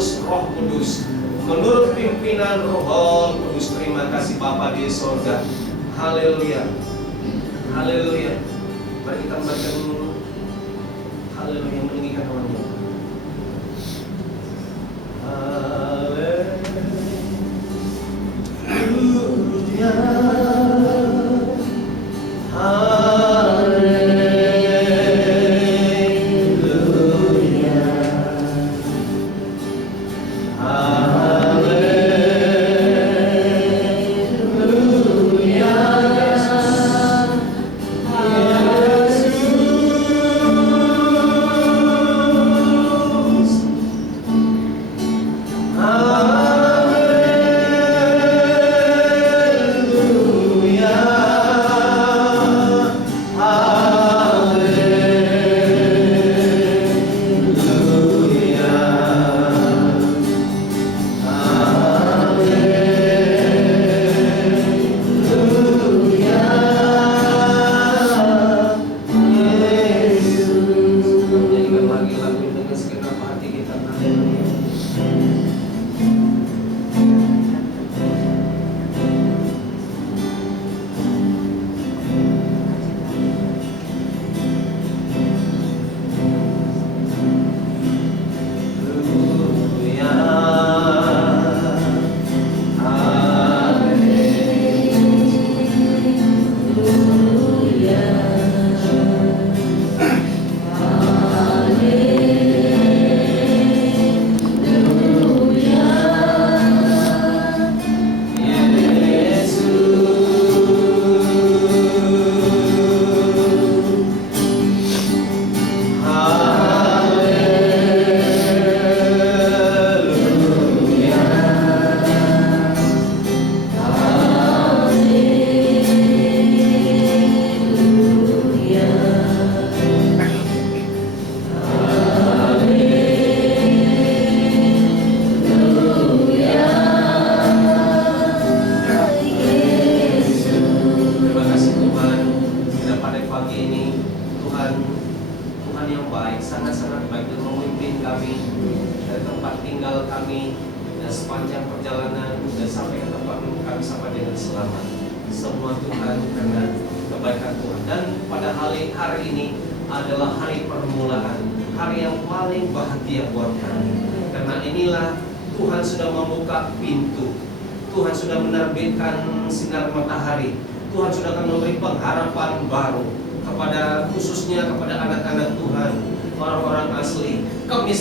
harus Roh Kudus. Menurut pimpinan Roh Kudus. Terima kasih Bapa di sorga. Haleluya. Haleluya. Mari kita membaca dulu. Haleluya, meninggikan namanya. Haleluya.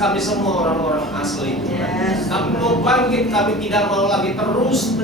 Kami semua orang-orang asli Tuhan. Kami mau bangkit, kami tidak mau lagi terus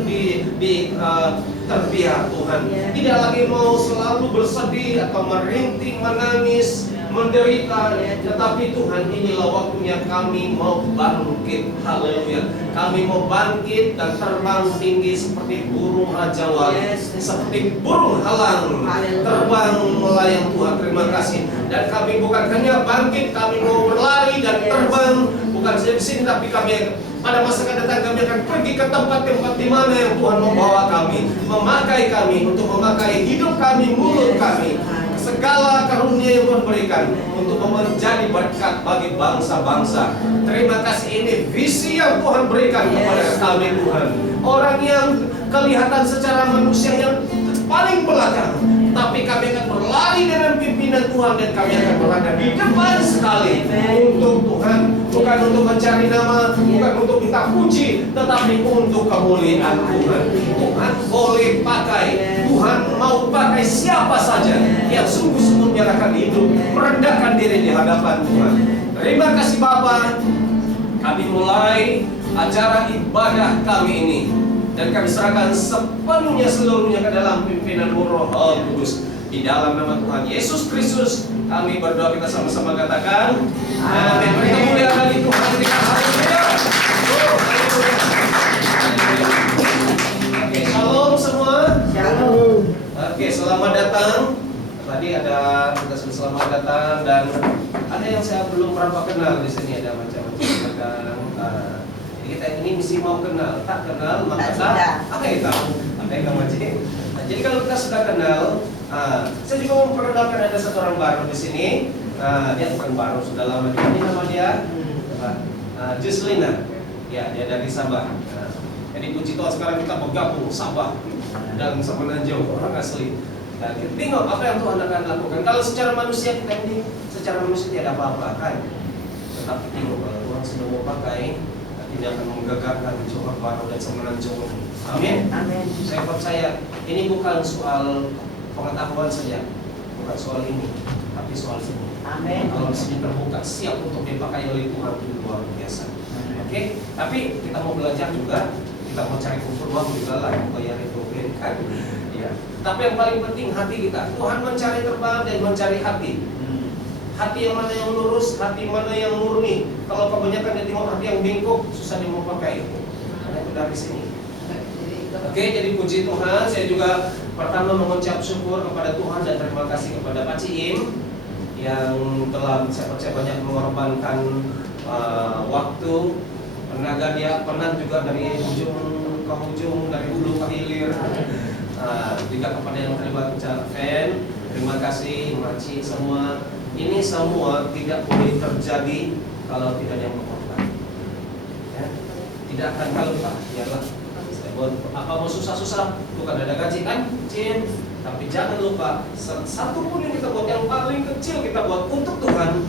terbiar Tuhan. Tidak lagi mau selalu bersedih atau merintih, menangis, menderita. Tetapi Tuhan, inilah waktunya kami mau bangkit. Haleluya. Kami mau bangkit dan terbang tinggi seperti burung rajawan, seperti burung halang, terbang melayang Tuhan. Terima kasih. Dan kami bukan hanya bangkit, kami mau berlari dan terbang, bukan saja di sini, tapi kami pada masa akan datang kami akan pergi ke tempat-tempat di mana yang Tuhan membawa kami, memakai kami untuk memakai hidup kami, mulut kami, segala karunia yang Tuhan berikan untuk menjadi berkat bagi bangsa-bangsa. Terima kasih, ini visi yang Tuhan berikan kepada kami Tuhan. Orang yang kelihatan secara manusia yang paling belakang, tapi kami akan berlari dengan pimpinan Tuhan dan kami akan berada di depan sekali untuk Tuhan, bukan untuk mencari nama, bukan untuk minta puji, tetapi untuk kemuliaan Tuhan. Tuhan boleh pakai, Tuhan mau pakai siapa saja yang sungguh-sungguh menyerahkan hidup, merendahkan diri di hadapan Tuhan. Terima kasih Bapa. Kami mulai acara ibadah kami ini dan kami serahkan sepenuhnya seluruhnya ke dalam pimpinan Roh Kudus. Di dalam nama Tuhan Yesus Kristus kami berdoa, kita sama-sama katakan amin. Beri kemuliaan bagi Tuhan kita. Haleluya. Oke, shalom semua. Shalom. Oke, selamat datang. Tadi ada kita sebut selamat datang dan ada yang saya belum pernah kenal di sini, ada macam-macam. Jadi kita ini mesti mau kenal, tak kenal maka tak. Apa itu? Apa yang kamu cek? Jadi kalau kita sudah kenal, saya juga mau memperkenalkan ada satu orang baru di sini. Dia bukan baru, sudah lama di sini, nama dia Juslina. Ya, dia dari Sabah. Nah, jadi puji Tuhan sekarang kita bergabung Sabah dan Semenanjung, orang asli. Dan kita tengok apa yang Tuhan akan lakukan. Kalau secara manusia kita ini secara manusia tidak ada apa-apa kan. Tetapi tengok kalau Tuhan sudah mau pakai, tidak akan menggagalkan Johor Bahru dan Semenanjung. Amin. Amin. Saya percaya ini bukan soal pengetahuan saja, bukan soal ini, tapi soal sini. Amin. Kalau di sini terbuka, siap untuk dipakai oleh Tuhan itu luar biasa. Oke, tapi kita mau belajar juga, kita mau cari uang juga lah, bayar itu kan. Ya. Tapi yang paling penting hati kita. Tuhan mencari terbang dan mencari hati. Hati yang mana yang lurus, hati mana yang murni. Kalau kebanyakan dia tengok hati yang bengkok, susah dia mau pakai itu. Karena itu dari sini. Oke, jadi puji Tuhan. Saya juga pertama mengucap syukur kepada Tuhan dan terima kasih kepada Pak Ciim yang telah saya percaya banyak mengorbankan waktu, tenaga dia pernah juga dari ujung ke ujung, dari hulu ke hilir. Juga kepada yang terlibat fan, terima kasih Maci semua. Ini semua tidak boleh terjadi kalau tidak ada yang mengorbankan. Ya. Tidak akan kalau Pak, biarlah. Apa mau susah-susah, bukan ada gaji kan, Cim. Tapi jangan lupa, satu pun yang kita buat yang paling kecil kita buat untuk Tuhan.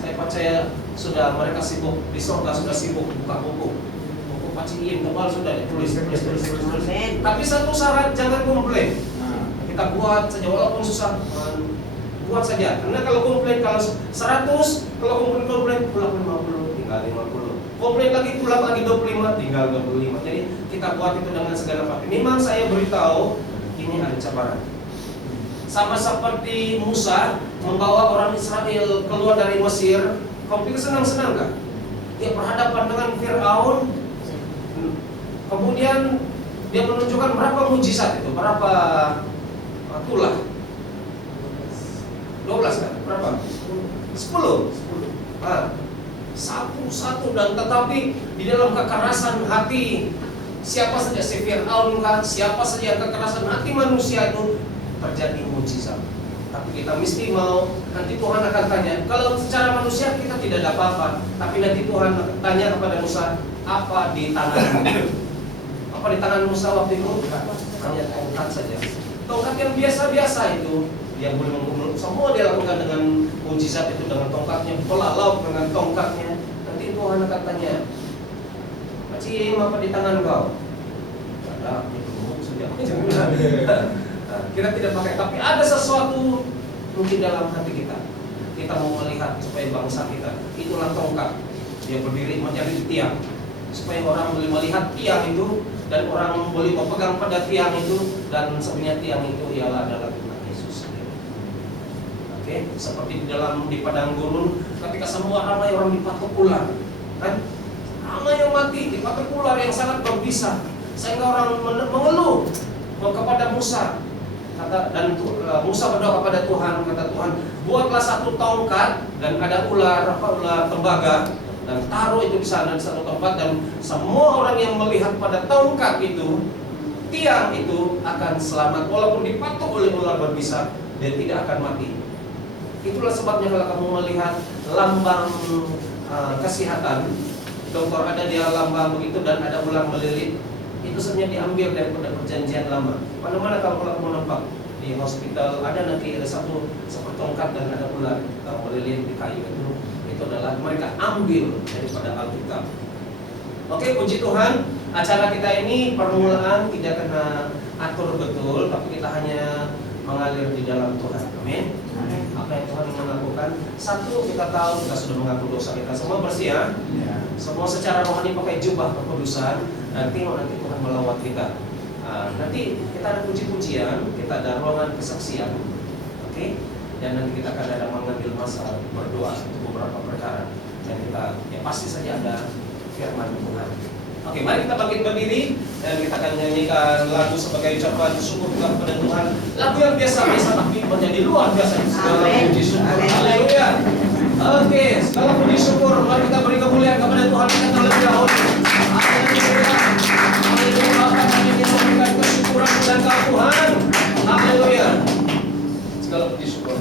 Saya percaya sudah mereka sibuk di surga, sudah sibuk buka buku Paciin tebal sudah ditulis. Tapi satu syarat, jangan komplain. Kita buat saja walaupun susah, buat saja. Karena kalau komplain kalau 100, kalau komplain pulang 50, tinggal 50. Komplain lagi pulang lagi 25, tinggal 25. Jadi kita buat itu dengan segala hati. Memang saya beritahu ini ada cabaran. Sama seperti Musa membawa orang Israel keluar dari Mesir, kau pikir senang-senang gak? Dia berhadapan dengan Fir'aun. Kemudian dia menunjukkan berapa mujizat itu, berapa tulah 12 kan? Berapa? 10 satu-satu dan tetapi di dalam kekerasan hati siapa saja si Fir'aun kan, siapa saja kekerasan hati manusia itu terjadi mujizat. Tapi kita mesti mau, nanti Tuhan akan tanya. Kalau secara manusia kita tidak ada apa-apa, tapi nanti Tuhan tanya kepada Musa, apa di tanganmu? Apa di tangan Musa waktu itu? Hanya tongkat saja. Tongkat yang biasa-biasa itu, dia boleh menggumul. Semua dia lakukan dengan mujizat itu, dengan tongkatnya, pola laut dengan tongkatnya. Nanti Tuhan akan tanya, Cim, apa di tangan kau? Ada, itu sudah. Kita tidak pakai, tapi ada sesuatu mungkin dalam hati kita. Kita mau melihat supaya bangsa kita, itulah tongkat. Dia berdiri menjadi tiang, supaya orang boleh melihat tiang itu dan orang boleh memegang pada tiang itu, dan sebenarnya tiang itu ialah adalah Tuhan Yesus. Oke, seperti di padang gurun, ketika semua ramai orang dipatok ular, kan? Ramai yang mati dipatok ular yang sangat berbisa, sehingga orang mengeluh kepada Musa. Dan Musa berdoa kepada Tuhan, kata Tuhan, buatlah satu tongkat dan ada ular tembaga, dan taruh itu di sana di satu tempat, dan semua orang yang melihat pada tongkat itu, tiang itu akan selamat walaupun dipatok oleh ular berbisa, dia tidak akan mati. Itulah sebabnya kalau kamu melihat lambang kesehatan, dokter ada dia lambang begitu dan ada ular melilit, itu sebenarnya diambil daripada perjanjian lama. Mana-mana kalau kamu nampak di hospital ada nanti ada satu seperti tongkat dan ada ular melilit di kayu itu adalah mereka ambil daripada Alkitab. Oke, puji Tuhan. Acara kita ini permulaan tidak kena atur betul, tapi kita hanya mengalir di dalam Tuhan. Amin. Apa yang Tuhan ingin lakukan? Satu, kita tahu kita sudah mengaku dosa kita semua bersih ya. Semua secara rohani pakai jubah kekudusan. Nanti Tuhan melawat kita. Nanti kita ada puji-pujian, kita ada ruangan kesaksian, oke? Dan nanti kita akan ada mengambil masa berdoa untuk beberapa perkara. Dan kita pasti saja ada firman Tuhan. Oke, mari kita bangkit berdiri dan kita akan nyanyikan lagu sebagai ucapan syukur kepada Tuhan. Lagu yang biasa-biasa tapi menjadi luar biasa. Segala puji syukur. Haleluya. Oke, segala puji syukur. Mari kita beri kemuliaan kepada Tuhan kita terlebih dahulu. Haleluya. Haleluya. Kita berikan kesyukuran kepada Tuhan. Haleluya. Segala puji syukur.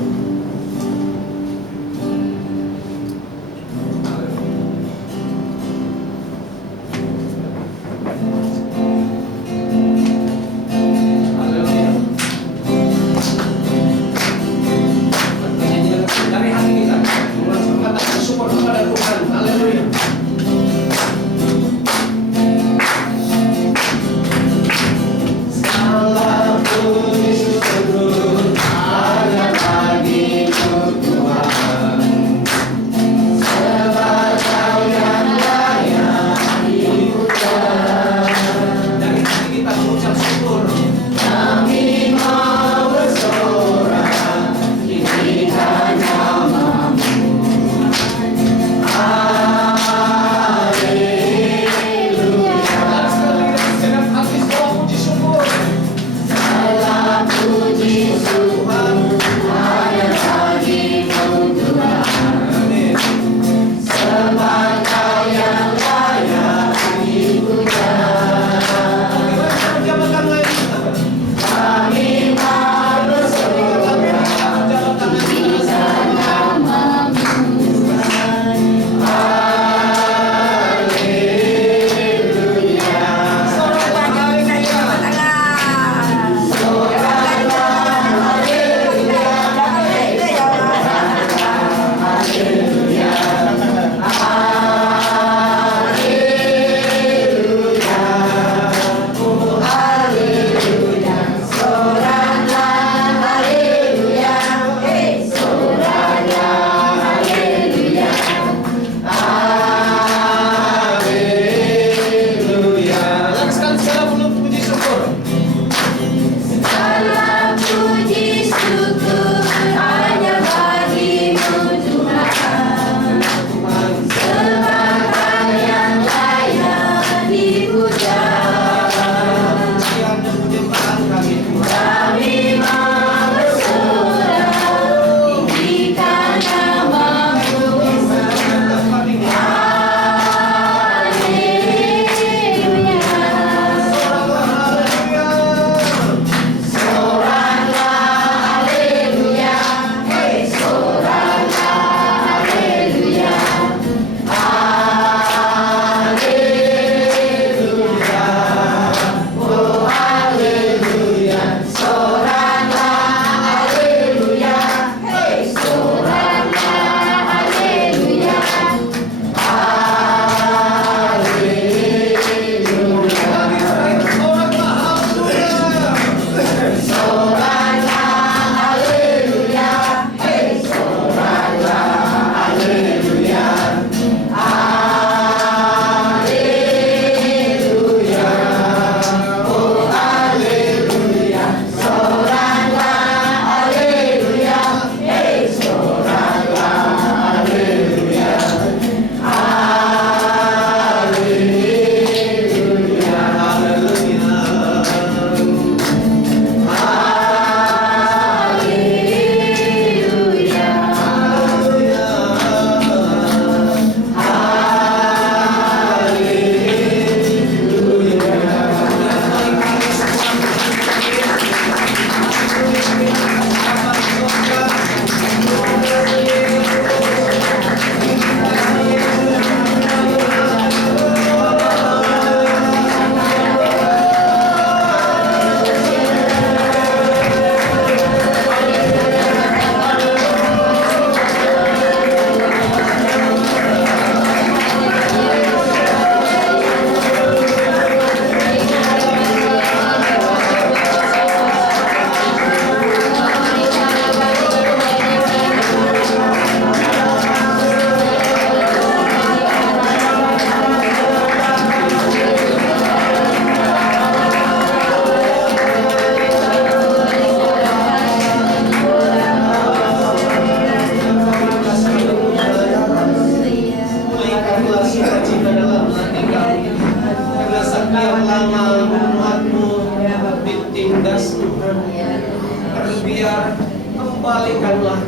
biar kembalikanlah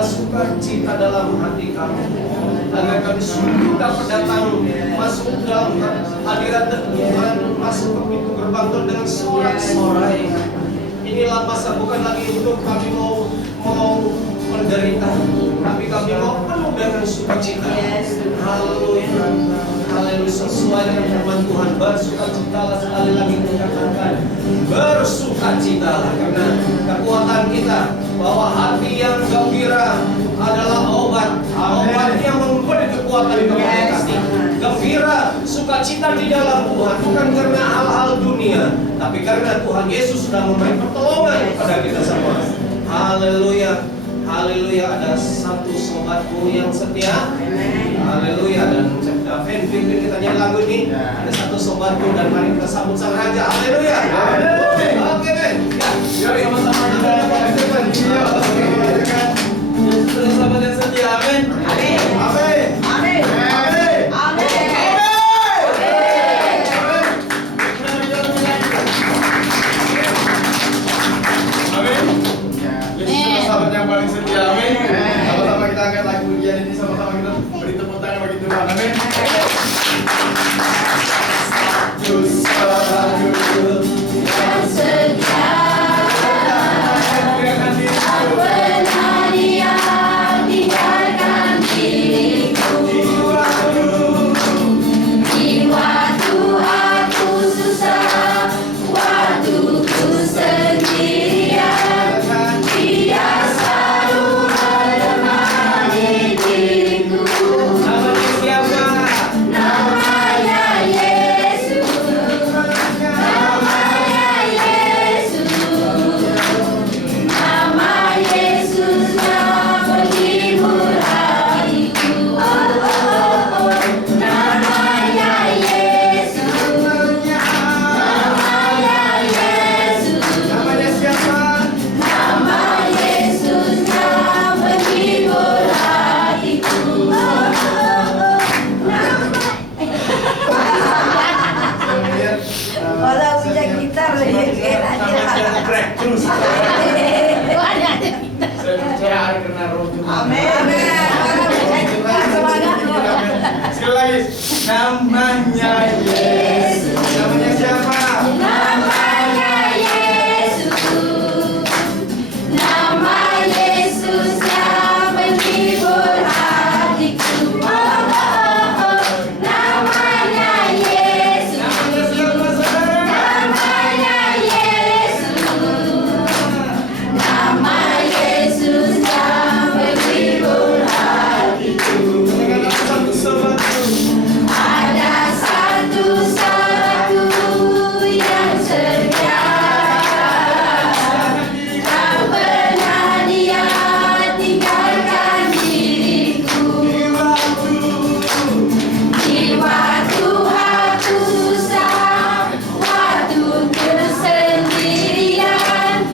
sukacita dalam hati kami, agar kami sungguh dapat datang masuk dalam hadirat Tuhan, masuk ke pintu gerbang Tuhan dengan sorak-sorai. Inilah masa bukan lagi untuk kami mau menderita, tapi kami mau penuh dengan sukacita. Haleluya, haleluya, sesuai dengan firman Tuhan. Bersukacitalah, sekali lagi dikatakan bersukacitalah, karena kekuatan kita bahwa hati yang gembira adalah obat yang memberi kekuatan kepada kami. Gembira, sukacita di dalam Tuhan, bukan karena hal-hal dunia, tapi karena Tuhan Yesus sudah memberi pertolongan kepada kita semua. Haleluya, haleluya. Ada satu sobatku yang setia. Haleluya. Dan saya pimpin kita nyanyi lagu ini. Ada satu sobatku, dan mari kita sambut sang Raja. Haleluya. Oke deh. Ya, sama-sama kita berdoa. Terus sahabat yang setia. Amin. Amin. Amin. Amin. Sahabat yang paling setia, amin. Sama-sama kita angkat lagu pujian ini, sama-sama kita beri tepuk tangan bagi Tuhan, amin. Yang setia, tak pernah Dia tinggalkan diriku. Di waktu aku susah, waktu ku sendirian, Dia selalu menemani diriku. Namanya Yesus, namanya Yesus, nama Yesusnya menghibur hatiku. Namanya Yesus, namanya Yesus, Namanya siapa? nama Yesusnya menghibur hatiku. Walau punya gitar Terus. Saya percaya karena roh Tuhan. Amin. Sekali lagi, namanya Yesus. Namanya siapa? Nama